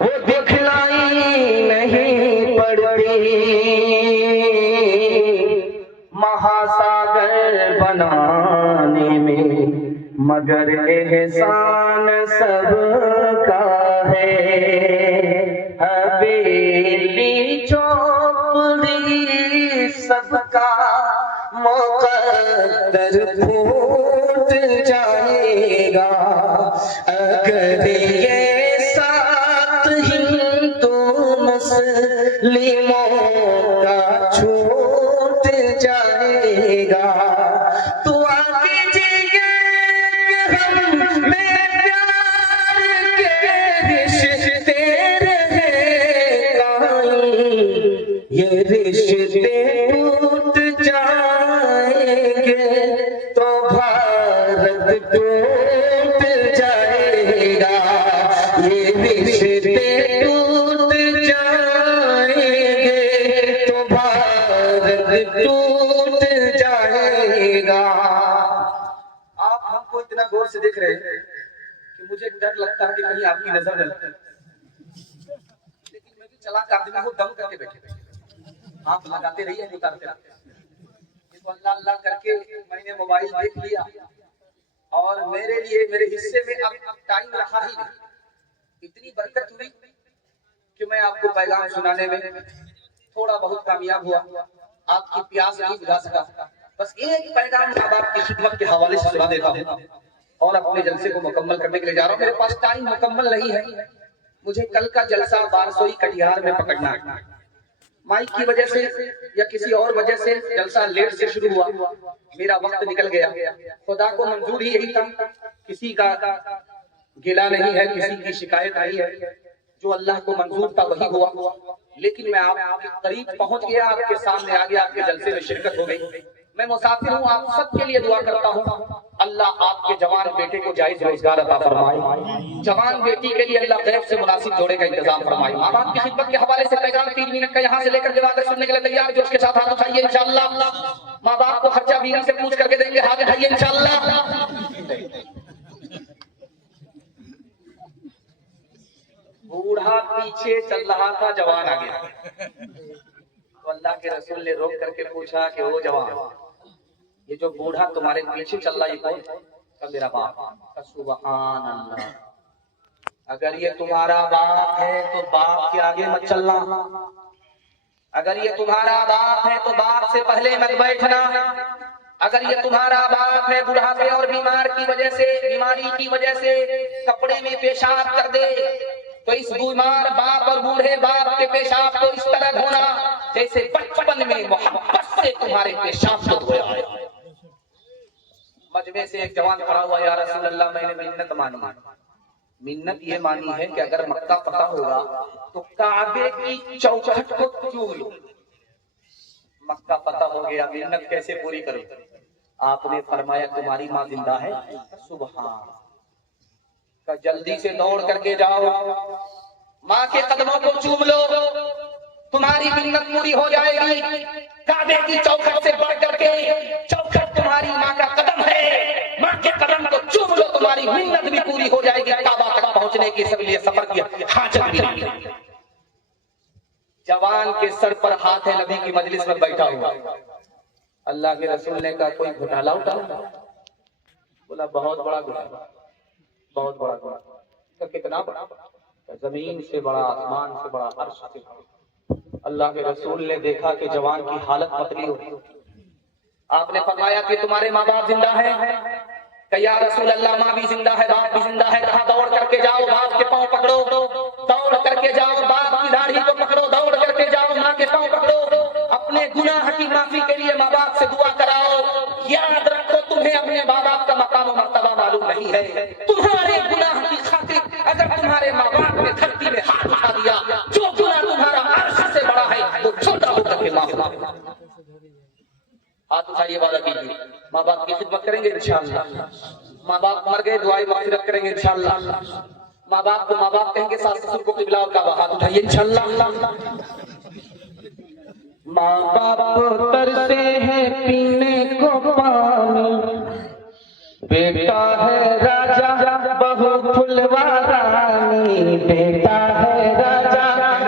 वो दिखलाई नहीं पड़ती, महासागर बनाने में मगर एहसान सबका है। हवेली चौपड़ी सबका मुक़द्दर फूट जाएगा अगर ये साथ हिंदू मुस्लिमों का छूट जाएगा। तो आगे जिए हम में प्यार के रिश्ते रहेगा, ये रिश्ते टूट जाएंगे तो भारत टूट जाएगा। ये रिश्ते टूट जाएंगे तो भारत टूट जाएगा। आप हमको इतना गौर से देख रहे हैं कि मुझे डर लगता है कि कहीं आपकी नजर न लगे, लेकिन मैं भी चालाक आदमी हूं, दम करके बैठे आप लगाते रहिए, उतारते रहिए। इसको अल्लाह अल्लाह करके मैंने मोबाइल देख लिया और मेरे लिए मेरे हिस्से में अब टाइम रहा ही नहीं। इतनी बरकत हुई कि मैं आपको पैगाम सुनाने में थोड़ा बहुत कामयाब हुआ। आपकी प्यास नहीं बुझा सका, बस एक पैगाम माँ बाप की खिदमत के हवाले से सुना देता हूँ और अपने जलसे को मुकम्मल करने के लिए जा रहा हूँ। मेरे पास टाइम मुकम्मल नहीं है, मुझे कल का जलसा बारसोई कटिहार में पकड़ना है। माइक की वजह से या किसी और वजह से जलसा लेट से शुरू हुआ, मेरा वक्त निकल गया। खुदा को मंजूर ही यही था, किसी का गिला नहीं है, किसी की शिकायत नहीं है, जो अल्लाह को मंजूर था वही हुआ। लेकिन मैं आपके करीब पहुंच गया, आपके सामने आ गया, आपके जलसे में शिरकत हो गई। मैं मुसाफिर हूँ, आप सबके लिए दुआ करता हूँ अल्लाह आपके जवान बेटे को जायज रोजगार अता फरमाए, जवान बेटी के लिए अल्लाह गैब से मुनासिब जोड़े का इंतजाम फरमाए। माँ बाप की खिदमत के हवाले से पैगाम 3 मिनट का यहाँ से लेकर जवाब सुनने के लिए तैयार, जो उसके साथ हाथ उठाइए इंशाअल्लाह। माँ बाप को खर्चा बीवी से पूछ करके देंगे, हाथ उठाइए इंशाअल्लाह। बूढ़ा पीछे चल रहा था, जवान आ गया, तो अल्लाह के रसूल ने रोक करके पूछा कि ओ जवान, ये जो बूढ़ा तुम्हारे पीछे चल रहा है कौन? का मेरा बाप। सुभान अल्लाह, अगर ये तुम्हारा बाप है तो बाप के आगे मत चलना, अगर ये तुम्हारा बाप है तो बाप से पहले मत बैठना, अगर ये तुम्हारा बाप है बुढ़ापे और बीमारी की वजह से कपड़े में पेशाब कर दे, तो इस बीमार बाप और बूढ़े बाप के पेशाब को इस तरह धोना जैसे बचपन में मोहब्बत से तुम्हारे पेशाब को धोया है। मजमे से एक जवान खड़ा हुआ, या रसूल अल्लाह, मैंने मिन्नत मानी। मिन्नत ये मानी है कि अगर मक्का फतह होगा तो काबे की चौखट को चूम लो। मक्का फतह हो गया, मिन्नत कैसे पूरी करो? आपने फरमाया तुम्हारी माँ जिंदा है, सुभान, का जल्दी से दौड़ करके जाओ, माँ के कदमों को चूम लो, तुम्हारी मिन्नत पूरी हो जाएगी। काबे की चौखट से बढ़ करके चौखट तुम्हारी माँ का कदम है, माँ के कदम को चूम लो, तुम्हारी मिन्नत भी पूरी हो जाएगी। काबा तक पहुंचने के सब लिए सफर की हाजत भी नहीं। जवान के सर पर हाथ है, नबी की मजलिस में बैठा हुआ। अल्लाह के रसूल ने कहा कोई घोटाला उठाओ? बोला बहुत बड़ा घोटाला, बहुत बड़ा घोटाला। कितना बड़ा? जमीन से बड़ा, आसमान से बड़ा, अर्श से बड़ा। अल्लाह के रसूल ने देखा कि जवान की हालत पतली हो गई। आपने फरमाया कि तुम्हारे माँ बाप जिंदा है? या रसूल अल्लाह, माँ भी जिंदा है, बाप भी जिंदा है। कहा दौड़ करके जाओ, बाप के पांव पकड़ो, दौड़ करके जाओ, बाप की दाढ़ी को पकड़ो, दौड़ करके जाओ, माँ के पांव पकड़ो, अपने गुनाह की माफी के लिए माँ बाप से दुआ कराओ। याद रखो, तुम्हें अपने माँ बाप का मकाम और मर्तबा मालूम नहीं है। तुम्हारे गुनाह की खातिर अगर तुम्हारे माँ बाप ने धरती में हाथ उठा दिया, जो गुनाह तुम्हारा अर्श से बड़ा है वो छोटा होकर के माफ। हाथ उठाइए, वादा कीजिए, माँ बाप की खिदमत करेंगे इंशाअल्लाह। माँ बाप मर गए, दुआएं मग़फ़िरत करेंगे इंशाअल्लाह। माँ बाप को माँ बाप कहेंगे, सास ससुर को क़िबला और काबा। हाथ उठाइए इंशाअल्लाह। माँ बाप तरसे हैं पीने को पानी, बेटा है राजा बहु फुलवारानी, बेटा है राजा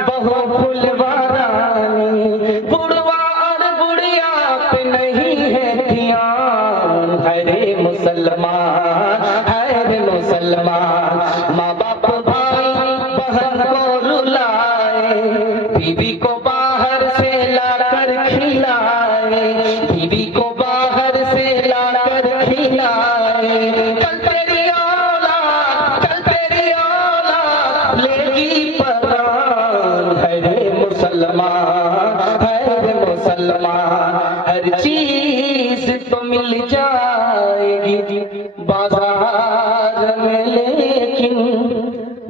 बहु फुलवारानी, बुढ़वा और बुढ़िया पे नहीं है ध्यान, हरे मुसलमान हरे मुसलमान। माँ बाप भाई बहन को रुलाए, बीवी को बाहर से लाकर खिलाए, बीवी को बाहर से लाकर खिलाए, कल तेरी औलाद लेगी परान, हरे मुसलमान हरे मुसलमान। हर चीज तो मिल जाएगी बाजार में, लेकिन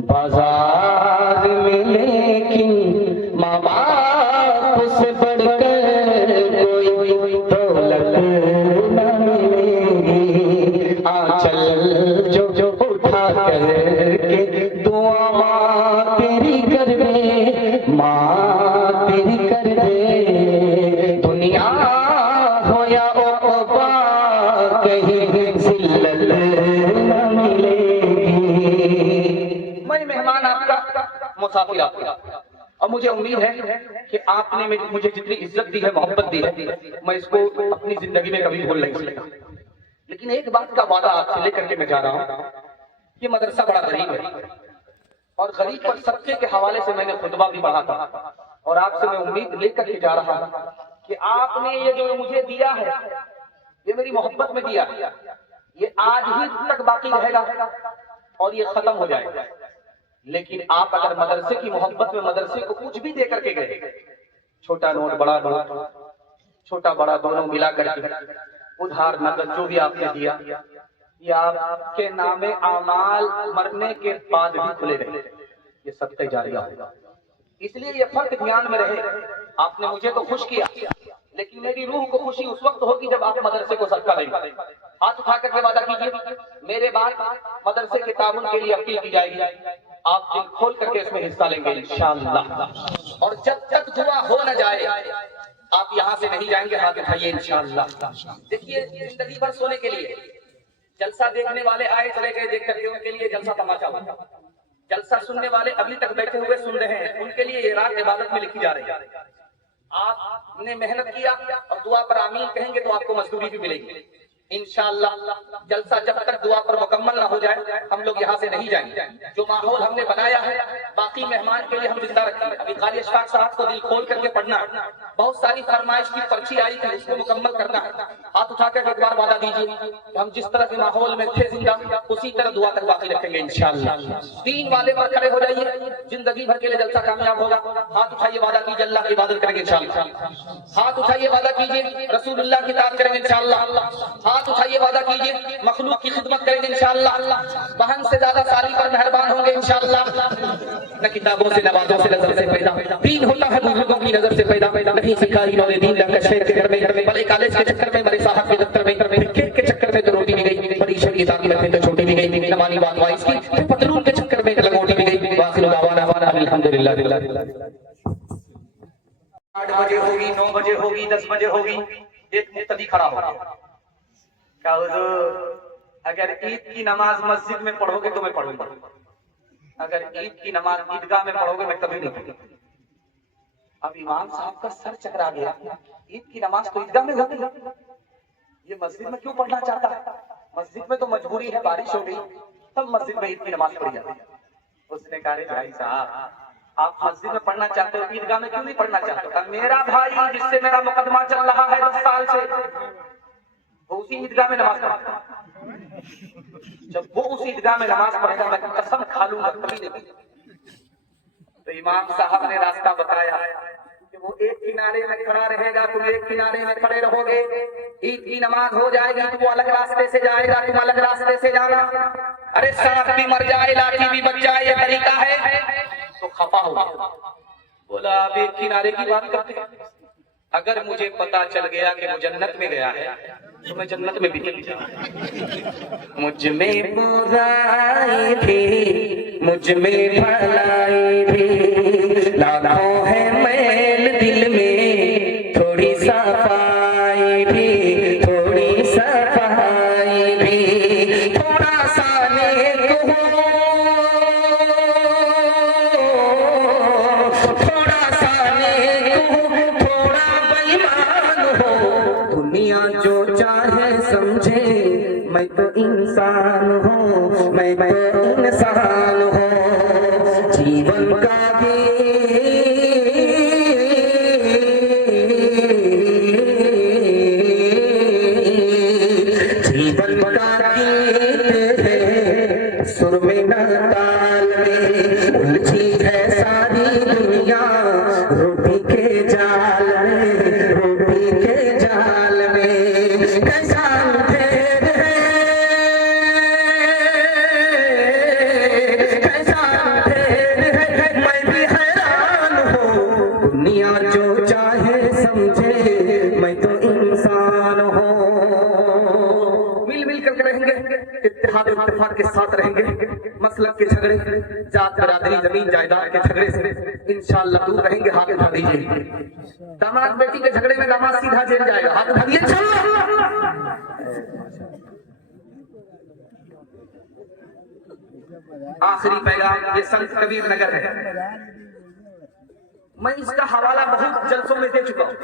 बाजार में लेकिन माँ बाप से बढ़कर कोई दौलत न मिलेगी। आंचल जो उठा करके दुआ माँ तेरी कर दे, माँ तेरी कर दे, दुनिया हो या उक़बा कहीं ज़िल्लत न मिलेगी। मैं मेहमान आपका, मुसाफिर आपका, और मुझे उम्मीद है कि आपने मुझे जितनी इज्जत दी है, मोहब्बत दी है, मैं इसको अपनी जिंदगी में कभी भूल नहीं सकता। लेकिन एक बात का वादा आपसे लेकर के मैं जा रहा हूँ, ये मदरसा बड़ा गरीब है और गरीब पर सबके के हवाले से मैंने खुतबा भी पढ़ा था, और आपसे मैं उम्मीद लेकर के जा रहा हूँ कि आपने ये जो मुझे दिया है, ये मेरी मोहब्बत में दिया, ये आज ही तक बाकी रहेगा और ये खत्म हो जाएगा। लेकिन आप अगर मदरसे की मोहब्बत में मदरसे को कुछ भी दे करके गए, छोटा नोट बड़ा नोट, छोटा बड़ा दोनों मिला करके, उधार नकद जो भी आपने दिया, ये आपके नामे आमाल मरने के बाद भी खुले रहे, ये सत्य जारिया होगा। इसलिए ये फर्क ध्यान में रहे। आपने मुझे तो खुश किया, लेकिन मेरी रूह को खुशी उस वक्त होगी जब आप मदरसे को सदका देंगे। हाथ उठा करके वादा कीजिए, मेरे बाद मदरसे के ताउन के लिए अपील की जाएगी, आप दिल खोल करके इसमें हिस्सा लेंगे इंशाअल्लाह। और जब तक दुआ हो न जाए आप यहाँ से नहीं जाएंगे, हाथ उठाइए इंशाअल्लाह। देखिए, जिंदगी भर सोने के लिए जलसा देखने वाले आए चले गए देख करके, उनके लिए जलसा तमाशा होता। जलसा सुनने वाले अभी तक बैठे हुए सुन रहे हैं, उनके लिए ये रात इबादत में लिखी जा रही है। आपने मेहनत किया और दुआ पर आमीन कहेंगे तो आपको मजदूरी भी मिलेगी इंशाअल्लाह। जलसा जब तक दुआ पर मुकम्मल ना हो जाए हम लोग यहाँ से नहीं जाएंगे। जो माहौल हमने बनाया है बाकी मेहमान के लिए हम जिंदा रखेंगे। अभी काली अशफाक साहब को दिल खोल करके पढ़ना, बहुत सारी फरमाइश की पर्ची आई थी, उसको मुकम्मल करना है। हाथ उठाकर एक बार वादा दीजिए, हम जिस तरह के माहौल में थे जिंदा उसी तरह दुआ तक बाकी रखेंगे इंशाअल्लाह। दीन वाले पर खड़े हो जाइए, जिंदगी भर के लिए जलसा कामयाब होगा। हाथ उठाइए, वादा कीजिए अल्लाह की इबादत करेंगे इंशाअल्लाह। हाथ उठाइए, वादा कीजिए रसूलुल्लाह की इताअत करेंगे इंशाअल्लाह। हाथ उठाइए, वादा कीजिए मखलूक की खिदमत करेंगे इंशाअल्लाह। बहन से ज्यादा साली पर मेहरबान होंगे इंशाअल्लाह। न किताबों से न बातों से नजर से पैदा, दीन होता है बुजुर्गों की नजर से पैदा। नहीं सिखा इन्होंने दीन का शहर के घर में, बड़े कॉलेज के चक्कर में, बड़े साहब के दफ्तर में, खेत के चक्कर में तो रोटी भी गई, बड़ी शरीयत आकी में तो छोटी भी गई, न मानी बात वाइस की, फिर पतलून के चक्कर में लंगोटी भी गई। वासिल दावाना अल्हम्दुलिल्लाह। 8 बजे होगी, 9 बजे होगी, 10 बजे होगी, एक मुक्तदी खड़ा होगा। क्या हुजूर, अगर ईद की नमाज मस्जिद में पढ़ोगे तो मैं पढ़ूंगा, अगर ईद की नमाज ईदगाह में पढ़ोगे मैं कभी नहीं पढ़ूंगा। अब इमाम साहब का सर चकरा गया, ईद की नमाज तो ईदगाह में होगी, ये मस्जिद में क्यों पढ़ना चाहता है? मस्जिद में तो मजबूरी है, बारिश हो गई तब मस्जिद में ईद की नमाज पढ़ी जाती है। उसने कहा भाई साहब, आप मस्जिद में पढ़ना चाहते हो, ईदगाह में क्यों नहीं पढ़ना चाहते हो? मेरा भाई जिससे मेरा मुकदमा चल रहा है 10 साल से, वो उसी ईदगाह में नमाज पढ़ता है। जब वो उसी ईदगाह में नमाज पढ़ेगा मैं कसम खा लूंगा कभी नहीं। तो इमाम साहब ने रास्ता बताया कि वो एक किनारे में खड़ा रहेगा, तुम एक किनारे में खड़े रहोगे, ईद की नमाज हो जाएगी तो वो अलग रास्ते से जाएगा, तुम अलग रास्ते से जाना। अरे सांप भी मर जाए, लाठी भी बच जाए, ये तरीका है। तो खफा हो गया, बोला आप एक किनारे की बात करते हैं, अगर मुझे पता चल गया कि वो जन्नत में गया है तो मैं जन्नत में भी चली जाऊं। मुझ में बुराई थी, मुझ में भलाई थी, लाखों है मैल दिल में, थोड़ी सफाई भी, थोड़ी सफाई भी, मैं तो इंसान हूँ जीवन का जीवन का गीत है सुर में न ताल में उलझी है सारी दुनिया रोटी के जाल में, रोटी के जाल में। कैसा अंधेर है, कैसा अंधेर है, मैं भी हैरान हूँ। दुनिया जो चाहे समझे मैं तो इंसान हूँ। मिल करके रहेंगे, इत्तेहाद इत्तेफाक के साथ रहेंगे। मसलब के झगड़े, जात बरादरी, जमीन जायदाद के झगड़े से इंशाअल्लाह दूर रहेंगे। हाथ उठा दीजिए। दामाद बेटी के झगड़े में दामाद सीधा जेल जाएगा। हाथ उठा दीजिए। आखिरी पैगाम ये संत कबीर नगर है। मैं इसका हवाला बहुत जलसों में दे चुका हूं।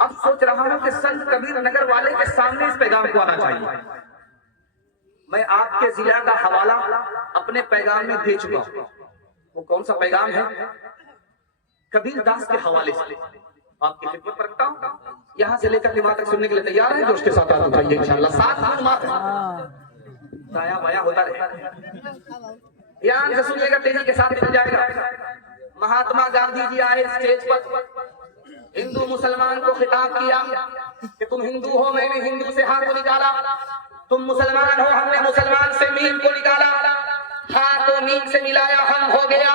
अब सोच रहा हूं कि संत कबीर नगर वाले के सामने इस पैगाम को आना चाहिए। मैं आपके जिला का हवाला अपने पैगाम में दे चुका हूं। वो कौन सा पैगाम है? कबीर दास के हवाले से आपकी खिदमत पर रखता हूं। यहां से लेकर वहां तक सुनने के लिए तैयार है? जोश के साथ हाथ उठाइए इंशाअल्लाह। साथ मालूमात दाया बाया होता रहे। ध्यान से सुनिएगा, तेजी के साथ मिल जाएगा। महात्मा गांधी जी आए स्टेज पर, हिंदू मुसलमान को खिताब किया कि तुम हिंदू हो, मैंने हिंदू से हाथ को निकाला। तुम मुसलमान हो, हमने मुसलमान से मीम को निकाला। हाथ और मीम से मिलाया, हम हो गया।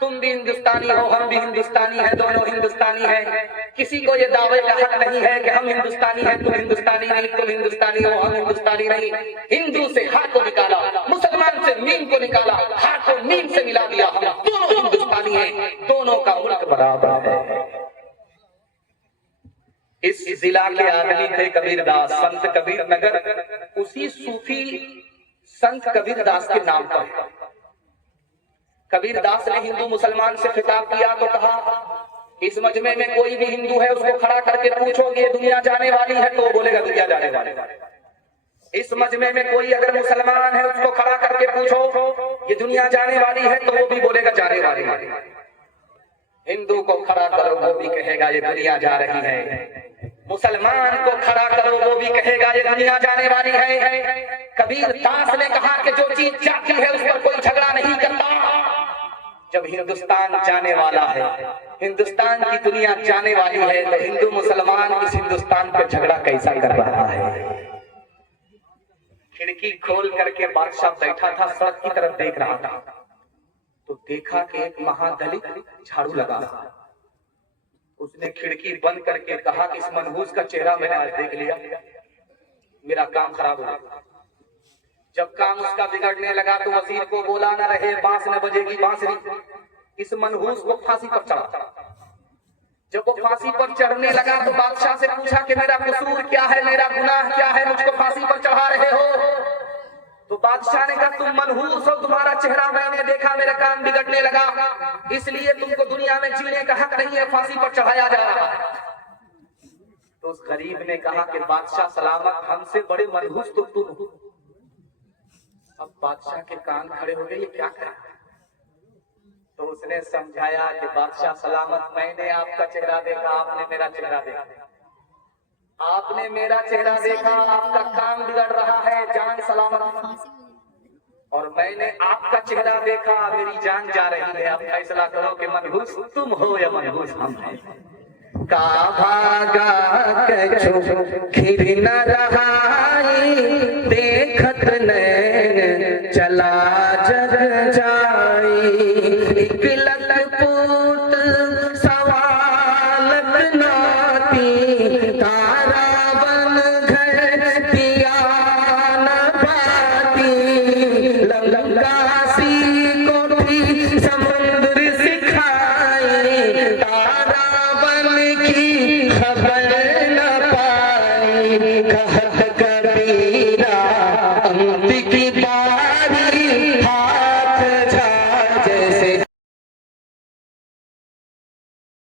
तुम भी हिंदुस्तानी हो, हम भी हिंदुस्तानी है, दोनों हिंदुस्तानी है। किसी को ये दावे का हक नहीं है कि हम हिंदुस्तानी हैं, तुम हिंदुस्तानी नहीं, तुम हिंदुस्तानी हो, हम हिंदुस्तानी नहीं। हिंदू से हाथ को निकाला, मुसलमान से मीम को निकाला, हाथ और मीम से मिला दिया, हम दोनों हिंदुस्तानी हैं, दोनों का मुल्क बराबर है। इस जिला के आदमी थे कबीरदास, संत कबीर नगर उसी सूफी संत कबीरदास के नाम पर है। कबीरदास ने हिंदू मुसलमान से खिताब किया तो कहा, इस मजमे में कोई भी हिंदू है उसको खड़ा करके पूछोगे ये दुनिया जाने वाली है, तो बोलेगा दुनिया जाने वाली है। इस मजमे में कोई अगर मुसलमान है उसको खड़ा करके पूछो ये दुनिया जाने वाली है, तो वो भी बोलेगा जाने वाली है। हिंदू को खड़ा करो वो भी कहेगा ये दुनिया जा रही है। मुसलमान को खड़ा करो वो भी कहेगा ये दुनिया जाने वाली है। कबीर दास ने कहा कि जो चीज जाती है उस पर कोई झगड़ा नहीं करता। जब हिंदुस्तान जाने वाला है, हिंदुस्तान की दुनिया जाने वाली है, तो हिंदू मुसलमान इस हिंदुस्तान पर झगड़ा कैसा कर रहा है? खिड़की खोल करके बादशाह बैठा था, सड़क की तरफ देख रहा था, तो देखा कि एक महादलित झाड़ू लगा। उसने खिड़की बंद करके कहा कि इस मनहूस का चेहरा मैंने आज देख लिया, मेरा काम खराब हो गया। जब काम उसका बिगड़ने लगा तो वजीर को बोला, ना रहे बांस न बजेगी बांसुरी, इस मनहूस को फांसी पर चढ़ा। जब वो फांसी पर चढ़ने लगा तो बादशाह से पूछा कि मेरा कसूर क्या है, मेरा गुनाह क्या है, मुझको फांसी पर चढ़ा रहे हो? तो बादशाह ने कहा, तुम मनहूस हो, तुम्हारा चेहरा मैंने देखा, मेरा काम बिगड़ने लगा, इसलिए तुमको दुनिया में जीने का हक नहीं है, फांसी पर चढ़ाया जा रहा है। तो उस गरीब ने कहा कि बादशाह सलामत, हमसे बड़े मनहूस तो तुम हो। अब बादशाह के कान खड़े हो गए, ये क्या कहा? तो उसने समझाया कि बादशाह सलामत, मैंने आपका चेहरा देखा, आपने मेरा चेहरा देखा। आपने मेरा चेहरा देखा, आपका काम बिगड़ रहा है, जान सलामत, और मैंने आपका चेहरा देखा, मेरी जान जा रही है। आप फैसला करो कि मनहूस तुम हो या मनहूस हम हैं। का भागा कछु खिर न रहाई, देखत नैन चला जग जाई।